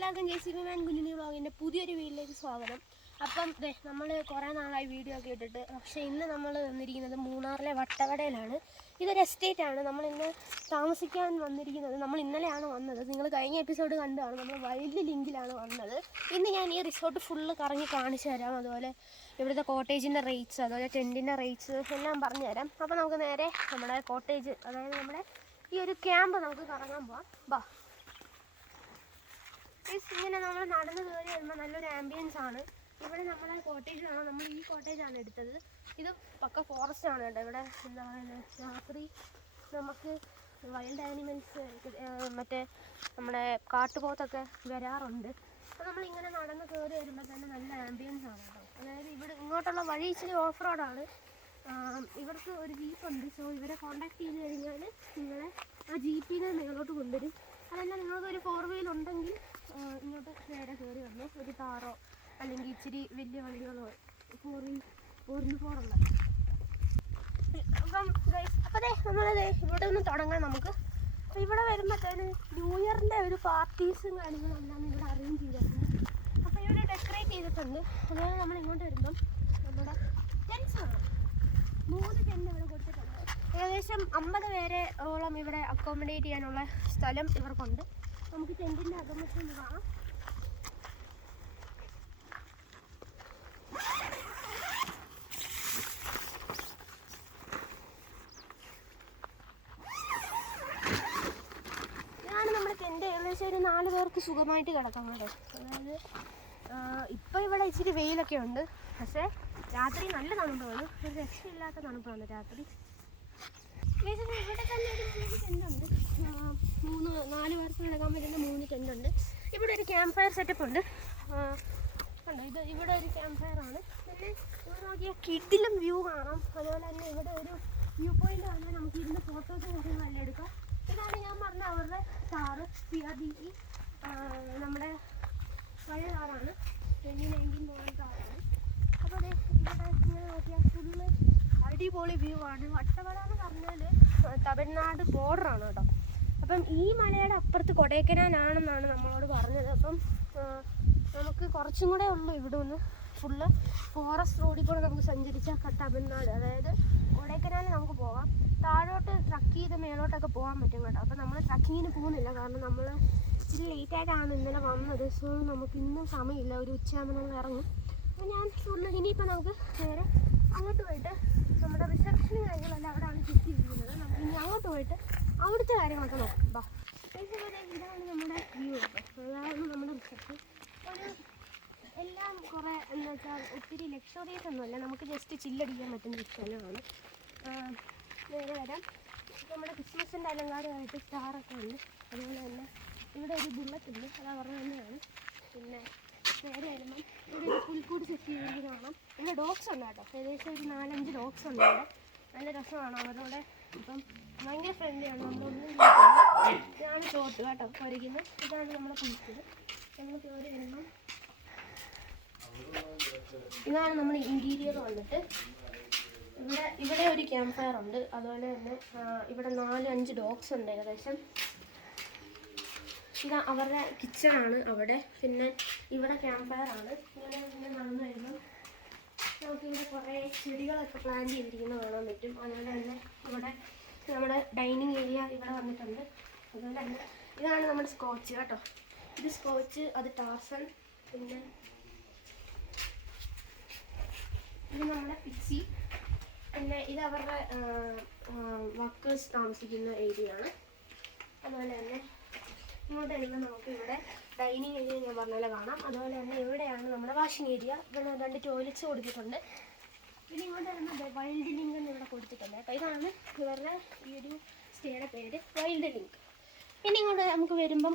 എല്ലാവർക്കും JCB മാൻ കുഞ്ഞുണ്ണി വ്ളോഗിൻ്റെ പുതിയൊരു വീഡിയോയിലേക്ക് സ്വാഗതം. അപ്പം നമ്മൾ കുറേ നാളായി വീഡിയോ ഒക്കെ ഇട്ടിട്ട്, പക്ഷേ ഇന്ന് നമ്മൾ വന്നിരിക്കുന്നത് മൂന്നാറിലെ വട്ടവടയിലാണ്. ഇതൊരു എസ്റ്റേറ്റാണ്. നമ്മളിന്ന് താമസിക്കാൻ വന്നിരിക്കുന്നത്. നമ്മൾ ഇന്നലെയാണ് വന്നത്. നിങ്ങൾ കഴിഞ്ഞ എപ്പിസോഡ് കണ്ടതാണ്. നമ്മൾ വൈൽഡ് ലിങ്കിലാണ് വന്നത്. ഇന്ന് ഞാൻ ഈ റിസോർട്ട് ഫുള്ള് കറങ്ങി കാണിച്ചു തരാം. അതുപോലെ ഇവിടുത്തെ കോട്ടേജിൻ്റെ റേറ്റ്സ്, അതുപോലെ ടെൻറ്റിൻ്റെ റേറ്റ്സ് എല്ലാം പറഞ്ഞു തരാം. അപ്പോൾ നമുക്ക് നേരെ നമ്മുടെ കോട്ടേജ്, അതായത് നമ്മുടെ ഈ ഒരു ക്യാമ്പ് നമുക്ക് കറങ്ങാൻ പോവാം. ബാ, ഇങ്ങനെ നമ്മൾ നടന്നു കയറി വരുമ്പോൾ നല്ലൊരു ആംബിയൻസ് ആണ്. ഇവിടെ നമ്മളെ കോട്ടേജ് കാണാം. നമ്മൾ ഈ കോട്ടേജാണ് എടുത്തത്. ഇത് പക്ക ഫോറസ്റ്റ് ആണ് കേട്ടോ. ഇവിടെ എന്താ പറയുക, രാത്രി നമുക്ക് വൈൽഡ് ആനിമൽസ്, മറ്റേ നമ്മുടെ കാട്ടുപോത്തൊക്കെ വരാറുണ്ട്. അപ്പോൾ നമ്മളിങ്ങനെ നടന്ന് കയറി വരുമ്പോൾ തന്നെ നല്ല ആംബിയൻസ് ആണ് കേട്ടോ. അതായത് ഇവിടെ ഇങ്ങോട്ടുള്ള വഴി ഇച്ചിരി ഓഫ് റോഡാണ്. ഇവർക്ക് ഒരു ജീപ്പുണ്ട്. സോ ഇവരെ കോൺടാക്ട് ചെയ്ത് കഴിഞ്ഞാൽ നിങ്ങളെ ആ ജീപ്പിനെ മേലോട്ട് കൊണ്ടുവരും. അതല്ല നിങ്ങൾക്കൊരു 4 വീൽ ഉണ്ടെങ്കിൽ ഇങ്ങോട്ട് നേരെ കയറി വന്നു. ഒരു താറോ അല്ലെങ്കിൽ ഇച്ചിരി വലിയ വണ്ടികളോ 4x4 ഉള്ള. അപ്പം നമ്മളത് ഇവിടെ ഒന്ന് തുടങ്ങാം നമുക്ക്. അപ്പോൾ ഇവിടെ വരുമ്പോഴത്തേന് ന്യൂ ഇയറിൻ്റെ ഒരു പാർട്ടീസും കാര്യങ്ങളെല്ലാം ഇവിടെ അറേഞ്ച് ചെയ്തിട്ടുണ്ട്. അപ്പോൾ ഇവിടെ ഡെക്കറേറ്റ് ചെയ്തിട്ടുണ്ട്. അതുപോലെ നമ്മൾ ഇങ്ങോട്ട് വരുമ്പം നമ്മുടെ ടെൻസ് കാണാം. 3 ടെൻറ്റ് ഇവിടെ കൊടുത്തിട്ടുണ്ട്. ഏകദേശം 50 പേരെ ഓളം ഇവിടെ അക്കോമഡേറ്റ് ചെയ്യാനുള്ള സ്ഥലം ഇവർക്കുണ്ട്. നമുക്ക് ടെൻറ്റിൻ്റെ അകമൊക്കെ ഒന്ന് കാണാം. ഇതാണ് നമ്മുടെ ടെൻറ്റ്. ഏകദേശം ഒരു 4 പേർക്ക് സുഖമായിട്ട് കിടക്കാം കേട്ടോ. അതായത് ഇപ്പോൾ ഇവിടെ ഇച്ചിരി വെയിലൊക്കെ ഉണ്ട്, പക്ഷേ രാത്രി നല്ല തണുപ്പാണ്. ഒരു രക്ഷയില്ലാത്ത തണുപ്പാണ് രാത്രി. ഇവിടെ തന്നെ ഒരു 3 ടെൻറ്റുണ്ട്. 4 പേർക്ക് കിടക്കാൻ പറ്റുന്ന 3 ടെൻറ്റുണ്ട്. ഇവിടെ ഒരു ക്യാമ്പ് ഫയർ സെറ്റപ്പ് ഉണ്ട്. കണ്ടോ, ഇത് ഇവിടെ ഒരു ക്യാമ്പ് ഫയർ ആണ്. പിന്നെ ഇവിടെ നോക്കിയാൽ കിഡിലും വ്യൂ കാണാം. അതുപോലെ തന്നെ ഇവിടെ ഒരു വ്യൂ പോയിന്റ് ആണ്. നമുക്ക് ഇരുന്ന് ഫോട്ടോസും കാര്യങ്ങളെല്ലാം എടുക്കാം. ഇതാണ് ഞാൻ പറഞ്ഞ അവരുടെ കാറ്, PRDE നമ്മുടെ പഴയ കാറാണ്. 2019 മോഡൽ കാറാണ്. അപ്പോൾ അതെ, ഇവിടെ ഇങ്ങനെ നോക്കിയാൽ ഫുള്ള് അടിപൊളി വ്യൂ ആണ്. വട്ടവട എന്ന് പറഞ്ഞാൽ തമിഴ്നാട് ബോർഡറാണ് കേട്ടോ. അപ്പം ഈ മലയുടെ അപ്പുറത്ത് കൊടൈക്കനാലാണെന്നാണ് നമ്മളോട് പറഞ്ഞത്. അപ്പം നമുക്ക് കുറച്ചും കൂടെ ഉള്ളൂ ഇവിടെ നിന്ന്. ഫുള്ള് ഫോറസ്റ്റ് റോഡിൽ കൂടെ നമുക്ക് സഞ്ചരിച്ചാൽ തമിഴ്നാട്, അതായത് കൊടൈക്കനാൽ നമുക്ക് പോകാം. താഴോട്ട് ട്രക്ക് ചെയ്ത് മേലോട്ടൊക്കെ പോകാൻ പറ്റും കേട്ടോ. അപ്പം നമ്മൾ ട്രക്കിങ്ങിന് പോകുന്നില്ല, കാരണം നമ്മൾ ഇച്ചിരി ലേറ്റായിട്ടാണ് ഇന്നലെ വന്നത്. സോ നമുക്ക് ഇന്നും സമയമില്ല. ഒരു ഉച്ചയാകുമ്പോൾ നമ്മൾ ഇറങ്ങും. അപ്പോൾ ഞാൻ ഫുള്ള് ഇനിയിപ്പോൾ നമുക്ക് നേരെ അങ്ങോട്ട് പോയിട്ട് നമ്മുടെ റിസപ്ഷനും കാര്യങ്ങളെല്ലാം അവിടെയാണ് ചുറ്റി ഇരിക്കുന്നത്. നമുക്ക് ഇനി അങ്ങോട്ട് പോയിട്ട് അവിടുത്തെ കാര്യങ്ങളൊക്കെ നോക്കാം. ബാ, ഇതാണ് നമ്മുടെ വ്യൂ കേട്ടോ. അതാണ് നമ്മുടെ റിസപ്ഷൻ. ഒരു എല്ലാം കുറേ എന്താ വെച്ചാൽ ഒത്തിരി ലക്ഷറീസ് ഒന്നുമല്ല, നമുക്ക് ജസ്റ്റ് ചില്ലടിക്കാൻ പറ്റുന്ന ഒരു സ്ഥലമാണ്. നേരെ വരാം. നമ്മുടെ ക്രിസ്മസിൻ്റെ അലങ്കാരമായിട്ട് സ്റ്റാറൊക്കെ ഉണ്ട്. അതുപോലെ തന്നെ ഇവിടെ ഒരു ബുള്ളറ്റ് ഉണ്ട്, അത് അവരുടെ തന്നെയാണ്. പിന്നെ നേരെ വരുമ്പം ഇവിടെ പുൽക്കൂട് സെറ്റ് ചെയ്ത് കാണാം. ഇവിടെ ഡോഗ്സ് ഉണ്ട് കേട്ടോ. ഏകദേശം ഒരു 4-5 ഡോഗ്സ് ഉണ്ട് ഇവിടെ. നല്ല രസമാണ് അവരോടെ. ഇപ്പം ഭയങ്കര ഫ്രണ്ട്ലിയാണ്. നമ്മളൊന്നും ഇതാണ് ചോട്ട് കേട്ടോ പൊരിക്കുന്നത്. ഇതാണ് നമ്മുടെ പുൽക്കൂട്. നമ്മൾ കയറി വരുമ്പം ഇതാണ് നമ്മുടെ ഇൻറ്റീരിയർ വന്നിട്ട്. ഇവിടെ ഒരു ക്യാമ്പ് ഫയർ ഉണ്ട്. അതുപോലെ തന്നെ ഇവിടെ 4-5 ഡോഗ്സ് ഉണ്ട് ഏകദേശം. ഇത് അവരുടെ കിച്ചണാണ് അവിടെ. പിന്നെ ഇവിടെ ക്യാമ്പ് ഫയർ ആണ്. ഇങ്ങനെ നടന്നു വരുമ്പം നമുക്കിവിടെ കുറേ ചെടികളൊക്കെ പ്ലാൻ ചെയ്തിരിക്കുന്നത് കാണാൻ പറ്റും. അതുപോലെ തന്നെ ഇവിടെ നമ്മുടെ ഡൈനിങ് ഏരിയ ഇവിടെ വന്നിട്ടുണ്ട്. അതുപോലെ തന്നെ ഇതാണ് നമ്മുടെ സ്കോച്ച് കേട്ടോ. ഇത് സ്കോച്ച്, അത് ടാർസൺ. പിന്നെ ഇത് നമ്മുടെ പിക്സി. പിന്നെ ഇത് അവരുടെ വർക്കേഴ്സ് താമസിക്കുന്ന ഏരിയ ആണ്. അതുപോലെ തന്നെ ഇങ്ങോട്ട് വരുമ്പോൾ നമുക്ക് ഇവിടെ ഡൈനിങ് ഏരിയ ഞാൻ പറഞ്ഞ കാണാം. അതുപോലെ തന്നെ ഇവിടെയാണ് നമ്മുടെ വാഷിംഗ് ഏരിയ. ഇവിടെ 2 ടോയ്ലറ്റ്സ് കൊടുത്തിട്ടുണ്ട്. പിന്നെ ഇങ്ങോട്ട് വരുമ്പോൾ വൈൽഡ് ലിങ്ക് എന്ന് ഇവിടെ കൊടുത്തിട്ടുണ്ട് കേട്ടോ. ഇതാണ് ഇവരുടെ ഈ ഒരു സ്റ്റേയുടെ പേര്, വൈൽഡ് ലിങ്ക്. പിന്നെ ഇങ്ങോട്ട് നമുക്ക് വരുമ്പം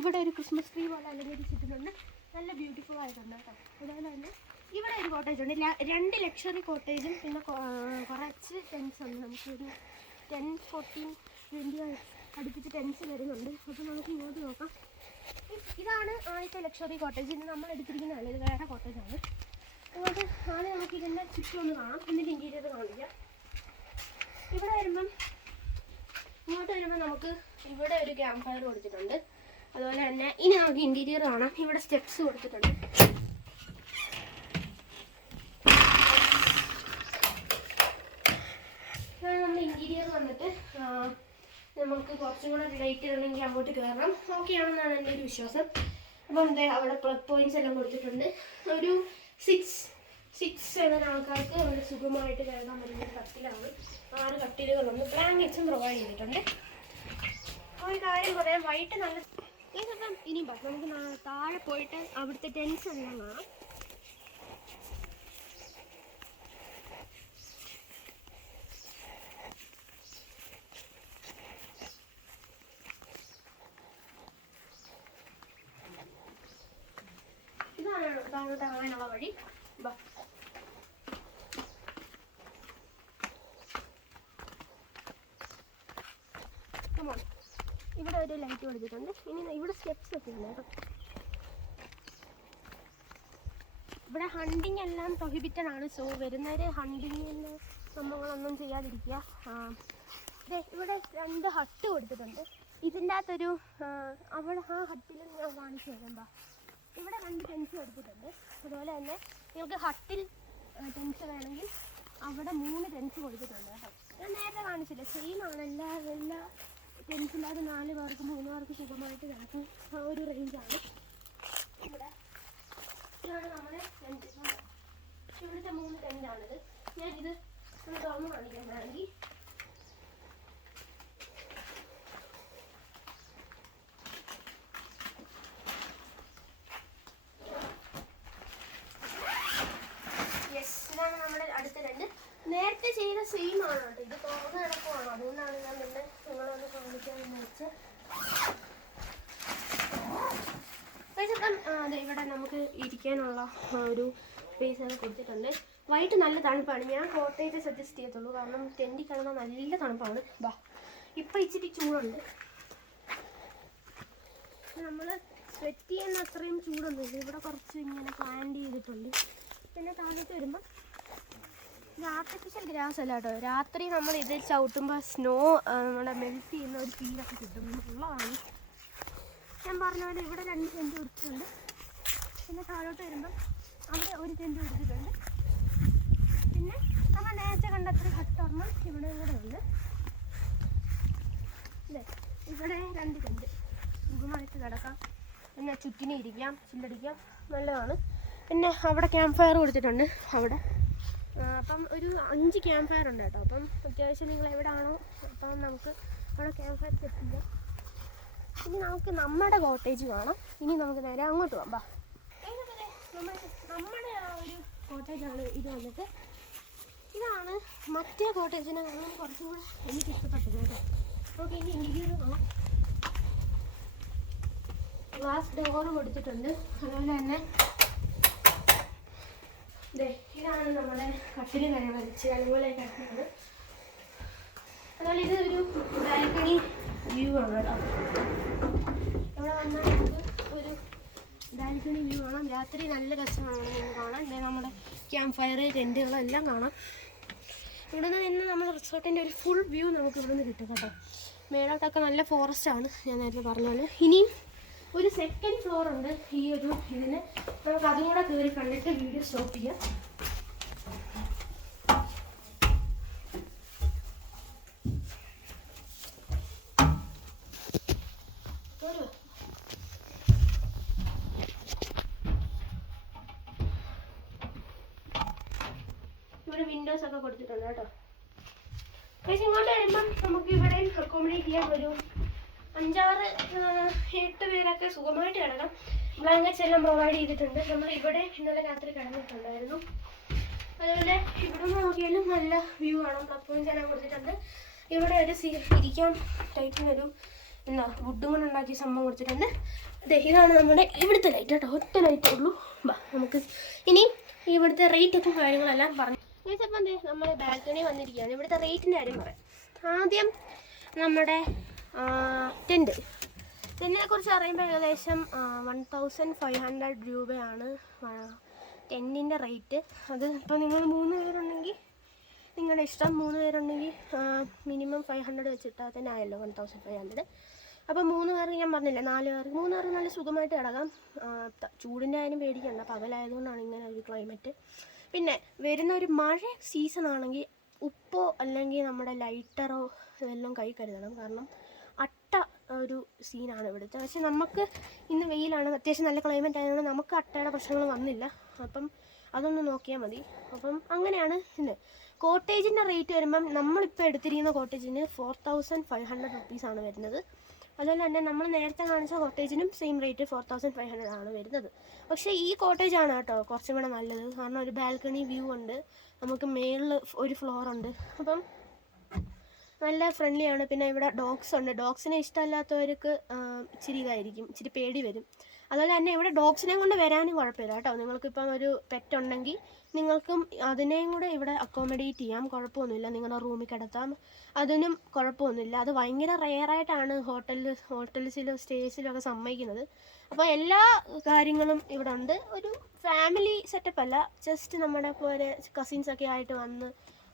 ഇവിടെ ഒരു ക്രിസ്മസ് ട്രീ പോലെ അലങ്കരിച്ചിട്ടുണ്ട്. നല്ല ബ്യൂട്ടിഫുൾ ആയിട്ടുണ്ട് കേട്ടോ. അതുപോലെ തന്നെ ഇവിടെ ഒരു കോട്ടേജ് ഉണ്ട്. 2 ലക്ഷറി കോട്ടേജും പിന്നെ കുറച്ച് ടെൻസ് ഉണ്ട്. നമുക്കൊരു 10, 14, 20 അടുപ്പിച്ച് ടെൻസ് വരുന്നുണ്ട്. അപ്പോൾ നമുക്ക് ഇങ്ങോട്ട് നോക്കാം. ഇതാണ് ആദ്യത്തെ ലക്ഷറി കോട്ടേജ്. ഇത് നമ്മൾ എടുത്തിരിക്കുന്നതല്ല, ഇത് വേറെ കോട്ടേജാണ്. അതുകൊണ്ട് ആദ്യം നമുക്ക് ഇതിൻ്റെ ചുറ്റും ഒന്ന് കാണാം, എന്നിട്ട് ഇൻറ്റീരിയർ കാണിക്കാം. ഇവിടെ വരുമ്പം ഇങ്ങോട്ട് വരുമ്പോൾ നമുക്ക് ഇവിടെ ഒരു ക്യാമ്പ് ഫയർ കൊടുത്തിട്ടുണ്ട്. അതുപോലെ തന്നെ ഇനി നമുക്ക് ഇൻറ്റീരിയർ കാണാം. ഇവിടെ സ്റ്റെപ്സ് കൊടുത്തിട്ടുണ്ട്. നമ്മൾ ഇൻറ്റീരിയർ വന്നിട്ട് നമുക്ക് കുറച്ചും കൂടെ ലൈറ്റ് ഉണ്ടെങ്കിൽ അങ്ങോട്ട് കയറാം. ഓക്കെ ആണെന്നാണ് എൻ്റെ ഒരു വിശ്വാസം. അപ്പം അവിടെ പ്ലഗ് പോയിന്റ്സ് എല്ലാം കൊടുത്തിട്ടുണ്ട്. ഒരു 6-7 ആൾക്കാർക്ക് അവിടെ സുഖമായിട്ട് കയറാൻ പറ്റുന്ന കട്ടിലാണ്. 6 കട്ടിലുകളുണ്ട്. ബ്ലാങ്കറ്റ്സും പ്രൊവൈഡ് ചെയ്തിട്ടുണ്ട്. ഒരു കാര്യം പറയാം, വൈകിട്ട് നല്ല ഇനി നമുക്ക് താഴെ പോയിട്ട് അവിടുത്തെ ടെൻസ് എല്ലാം കാണാം. ഇതാണ് താഴോട്ട് ഇറങ്ങാനുള്ള വഴി. ഇവിടെ ഒരു ലൈറ്റ് കൊടുത്തിട്ടുണ്ട്. ഇനി ഇവിടെ സ്റ്റെപ്സ് ഒക്കെ ഉണ്ട് കേട്ടോ. ഇവിടെ ഹണ്ടിങ് എല്ലാം പ്രൊഹിബിറ്റഡ് ആണ്. സോ വരുന്നവര് ഹണ്ടിങ്ങിൻ്റെ സംഭവങ്ങളൊന്നും ചെയ്യാതിരിക്കുക. ഇവിടെ 2 ഹട്ട് കൊടുത്തിട്ടുണ്ട്. ഇതിൻ്റെ അകത്തൊരു അവിടെ ആ ഹട്ടിൽ ഞാൻ കാണിച്ചു തരാം. ഇവിടെ 2 ടെൻസ് കൊടുത്തിട്ടുണ്ട്. അതുപോലെ തന്നെ നിങ്ങൾക്ക് ഹട്ടിൽ ടെൻസ് വേണമെങ്കിൽ അവിടെ 3 ടെൻസ് കൊടുത്തിട്ടുണ്ട് കേട്ടോ. ഞാൻ നേരത്തെ കാണിച്ചില്ല, സെയിം ആണ്. എല്ലാ ടെൻസില്ലാതെ 4 പേർക്ക് 3 പേർക്ക് സുഖമായിട്ട് കിടക്കും. ആ ഒരു റേഞ്ചാണ് ഇവിടെ. ഇതാണ് നമ്മുടെ ടെൻറ്റ്. ഇവിടുത്തെ 3 ടെൻറ്റാണിത്. ഞാനിത് തുറന്ന് കാണിക്കാൻ വേണമെങ്കിൽ നേരത്തെ ചെയ്ത സെയിം ആണ് കേട്ടോ. ഇത് തുറന്ന് കിടക്കുവാണ്. അതുകൊണ്ടാണ് ഞാൻ പിന്നെ നിങ്ങളൊന്ന് കാണിക്കാമെന്ന് വെച്ചാൽ. അതെ, ഇവിടെ നമുക്ക് ഇരിക്കാനുള്ള ഒരു സ്പേസ് ഒക്കെ കൊടുത്തിട്ടുണ്ട്. വൈകിട്ട് നല്ല തണുപ്പാണ്. ഞാൻ കോട്ടയത്തെ സജസ്റ്റ് ചെയ്യത്തുള്ളൂ, കാരണം ടെൻറ്റിൽ കിടന്നാൽ നല്ല തണുപ്പാണ്. ഇപ്പം ഇച്ചിരി ചൂടുണ്ട്. നമ്മൾ സെറ്റ് ചെയ്യുന്ന അത്രയും ചൂടൊന്നുമില്ല. ഇവിടെ കുറച്ച് ഇങ്ങനെ പ്ലാൻ ചെയ്തിട്ടുണ്ട്. പിന്നെ താഴോട്ട് വരുമ്പോൾ ഇത് ആർട്ടിഫിഷ്യൽ ഗ്രാസ് അല്ല കേട്ടോ. രാത്രി നമ്മൾ ഇതിൽ ചവിട്ടുമ്പോൾ സ്നോ നമ്മുടെ മെൽറ്റ് ചെയ്യുന്ന ഒരു ഫീലൊക്കെ കിട്ടും. ഉള്ളതാണ്. ഞാൻ പറഞ്ഞ പോലെ ഇവിടെ 2 ടെൻറ്റ് കൊടുത്തിട്ടുണ്ട്. പിന്നെ താഴോട്ട് വരുമ്പം അവിടെ 1 ടെൻറ്റ് കൊടുത്തിട്ടുണ്ട്. പിന്നെ നമ്മൾ നേരത്തെ കണ്ടത്ര ഹട്ടൊരെണ്ണം ഇവിടെ ഉണ്ട്. അല്ലേ, ഇവിടെ 2 ടെൻറ്റ് സുഖമായിട്ട് കിടക്കാം. പിന്നെ ചുറ്റിനും ഇരിക്കാം, ചില്ലടിക്കാം, നല്ലതാണ്. പിന്നെ അവിടെ ക്യാമ്പ് ഫയർ കൊടുത്തിട്ടുണ്ട് അവിടെ. അപ്പം ഒരു 5 ക്യാമ്പ് ഫയർ ഉണ്ട് കേട്ടോ. അപ്പം അത്യാവശ്യം നിങ്ങൾ എവിടെയാണോ അപ്പം നമുക്ക് അവിടെ ക്യാമ്പ് ഫയർ സെറ്റ് ചെയ്യാം. ഇനി നമുക്ക് നമ്മുടെ കോട്ടേജ് കാണാം. ഇനി നമുക്ക് നേരെ അങ്ങോട്ട് പോകാം. നമ്മുടെ ആ ഒരു കോട്ടേജാണ് ഇത് വന്നിട്ട്. ഇതാണ് മറ്റേ കോട്ടേജിനെ കാണാൻ കുറച്ചും കൂടെ എനിക്ക് ഇഷ്ടപ്പെട്ടത് കേട്ടോ. നമുക്ക് ഇനി ഇൻറ്റീരിയർ കാണാം. ഗ്ലാസ് ഡോറ് കൊടുത്തിട്ടുണ്ട്. അതുപോലെ തന്നെ ഇതാണ് നമ്മുടെ കട്ടില് വലിച്ച് അതുപോലെ കിടക്കുന്നത്. അതുപോലെ ഇതൊരു ബാൽക്കണി വ്യൂ ആണ് കേട്ടോ. ഇവിടെ വന്നാൽ നമുക്ക് ഒരു ബാൽക്കണി വ്യൂ കാണാം. രാത്രി നല്ല രസമാണ് ഇവിടെ കാണാൻ. നമ്മുടെ ക്യാമ്പ് ഫയർ ടെൻറ്റുകളെല്ലാം കാണാം. ഇവിടെ നിന്ന് നമ്മൾ റിസോർട്ടിൻ്റെ ഒരു ഫുൾ വ്യൂ നമുക്ക് ഇവിടെ നിന്ന് കിട്ടും കേട്ടോ. മേലോട്ടൊക്കെ നല്ല ഫോറസ്റ്റാണ് ഞാൻ നേരത്തെ പറഞ്ഞാൽ. ഇനിയും ഒരു 2nd ഫ്ലോർ ഉണ്ട് ഈ ഒരു ഇതിന്. നമുക്ക് അതും കൂടെ കയറി കണ്ടിട്ട് വീഡിയോ സ്റ്റോപ്പ് ചെയ്യാം. ഇവിടെ വിൻഡോസ് ഒക്കെ കൊടുത്തിട്ടുണ്ട് കേട്ടോ. ഇങ്ങോട്ട് വരുമ്പം നമുക്ക് ഇവിടെ അക്കോമഡേറ്റ് ചെയ്യാൻ ഒരു 5-6-8 പേരൊക്കെ സുഖമായിട്ട് കിടക്കാം. ബ്ലാങ്കറ്റ്സ് എല്ലാം പ്രൊവൈഡ് ചെയ്തിട്ടുണ്ട്. നമ്മൾ ഇവിടെ ഇന്നലെ രാത്രി കിടന്നിട്ടുണ്ടായിരുന്നു. അതുപോലെ ഇവിടെ നോക്കിയാലും നല്ല വ്യൂ ആണ്. പ്ലഗ് എല്ലാം കൊടുത്തിട്ടുണ്ട്. ഇവിടെ ഒരു ഇരിക്കാൻ ടൈപ്പിനൊരു വുഡും കൊണ്ട് ഉണ്ടാക്കിയ സംഭവം കൊടുത്തിട്ടുണ്ട്. ഇതാണ് നമ്മുടെ ഇവിടുത്തെ ലൈറ്റ് കേട്ടോ. ഒറ്റ ലൈറ്റേ ഉള്ളൂ. നമുക്ക് ഇനി ഇവിടുത്തെ റേറ്റൊക്കെ കാര്യങ്ങളെല്ലാം പറഞ്ഞു. ഇപ്പം നമ്മൾ ബാൽക്കണി വന്നിരിക്കുകയാണ്. ഇവിടുത്തെ റേറ്റിൻ്റെ കാര്യം പറയാം. ആദ്യം നമ്മുടെ ടെൻറ്റിനെ കുറിച്ച് അറിയുമ്പോൾ ഏകദേശം 1500 രൂപയാണ് ടെൻറ്റിൻ്റെ റേറ്റ്. അത് ഇപ്പോൾ നിങ്ങൾ 3 പേരുണ്ടെങ്കിൽ നിങ്ങളുടെ ഇഷ്ടം. 3 പേരുണ്ടെങ്കിൽ മിനിമം 500 വെച്ചിട്ടാൽ തന്നെ ആയല്ലോ 1500. അപ്പം 3 പേർക്ക് ഞാൻ പറഞ്ഞില്ലേ 4 പേർക്ക് 3 പേർക്ക് നല്ല സുഖമായിട്ട് കിടക്കാം. ചൂടിൻ്റെ ആയാലും പേടിക്കണ്ട, പകലായതുകൊണ്ടാണ് ഇങ്ങനെ ഒരു ക്ലൈമറ്റ്. പിന്നെ വരുന്ന ഒരു മഴ സീസൺ ആണെങ്കിൽ ഉപ്പോ അല്ലെങ്കിൽ നമ്മുടെ ലൈറ്ററോ ഇതെല്ലാം കൈ കരുതണം. കാരണം അട്ട ഒരു സീനാണ് ഇവിടുത്തെ. പക്ഷെ നമുക്ക് ഇന്ന് വെയിലാണ്, അത്യാവശ്യം നല്ല ക്ലൈമറ്റ് ആയതുകൊണ്ട് നമുക്ക് അട്ടയുടെ പ്രശ്നങ്ങൾ വന്നില്ല. അപ്പം അതൊന്ന് നോക്കിയാൽ മതി. അപ്പം അങ്ങനെയാണ് ഇന്ന്. കോട്ടേജിൻ്റെ റേറ്റ് വരുമ്പം നമ്മളിപ്പോൾ എടുത്തിരിക്കുന്ന കോട്ടേജിന് 4500 റുപ്പീസാണ് വരുന്നത്. അതുപോലെ തന്നെ നമ്മൾ നേരത്തെ കാണിച്ച കോട്ടേജിനും സെയിം റേറ്റ് 4500 ആണ് വരുന്നത്. പക്ഷേ ഈ കോട്ടേജാണ് കേട്ടോ കുറച്ചും കൂടെ നല്ലത്. കാരണം ഒരു ബാൽക്കണി വ്യൂ ഉണ്ട്, നമുക്ക് മേളിൽ ഒരു ഫ്ലോർ ഉണ്ട്. അപ്പം നല്ല ഫ്രണ്ട്ലിയാണ്. പിന്നെ ഇവിടെ ഡോഗ്സ് ഉണ്ട്. ഡോഗ്സിനെ ഇഷ്ടമല്ലാത്തവർക്ക് ഇച്ചിരി ഇതായിരിക്കും, ഇച്ചിരി പേടി വരും. അതുപോലെ തന്നെ ഇവിടെ ഡോഗ്സിനെ കൊണ്ട് വരാനും കുഴപ്പമില്ല കേട്ടോ. നിങ്ങൾക്കിപ്പം ഒരു പെറ്റ് ഉണ്ടെങ്കിൽ നിങ്ങൾക്കും അതിനെയും കൂടെ ഇവിടെ അക്കോമഡേറ്റ് ചെയ്യാം, കുഴപ്പമൊന്നുമില്ല. നിങ്ങളുടെ റൂമിൽ കിടത്താം, അതിനും കുഴപ്പമൊന്നുമില്ല. അത് ഭയങ്കര റെയറായിട്ടാണ് ഹോട്ടൽസിലും സ്റ്റേസിലും ഒക്കെ സമ്മതിക്കുന്നത്. അപ്പോൾ എല്ലാ കാര്യങ്ങളും ഇവിടെ ഉണ്ട്. ഒരു ഫാമിലി സെറ്റപ്പ് അല്ല, ജസ്റ്റ് നമ്മുടെ പോലെ കസിൻസൊക്കെ ആയിട്ട് വന്ന്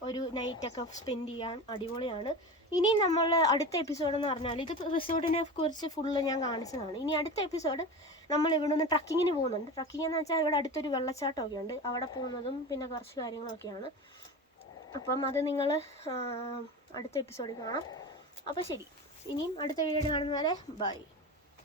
ഒരു നൈറ്റൊക്കെ സ്പെൻഡ് ചെയ്യാൻ അടിപൊളിയാണ്. ഇനി നമ്മൾ അടുത്ത എപ്പിസോഡെന്ന് പറഞ്ഞാൽ ഇത് റിസോർട്ടിനെ കുറിച്ച് ഫുള്ള് ഞാൻ കാണിച്ചതാണ്. ഇനി അടുത്ത എപ്പിസോഡ് നമ്മൾ ഇവിടെ നിന്ന് ട്രക്കിങ്ങിന് പോകുന്നുണ്ട്. ട്രക്കിംഗ് എന്ന് വെച്ചാൽ ഇവിടെ അടുത്തൊരു വെള്ളച്ചാട്ടമൊക്കെ ഉണ്ട്, അവിടെ പോകുന്നതും പിന്നെ കുറച്ച് കാര്യങ്ങളൊക്കെയാണ്. അപ്പം അത് നിങ്ങൾ അടുത്ത എപ്പിസോഡിൽ കാണാം. അപ്പോൾ ശരി, ഇനിയും അടുത്ത വീഡിയോ കാണുന്നവരെ ബൈ.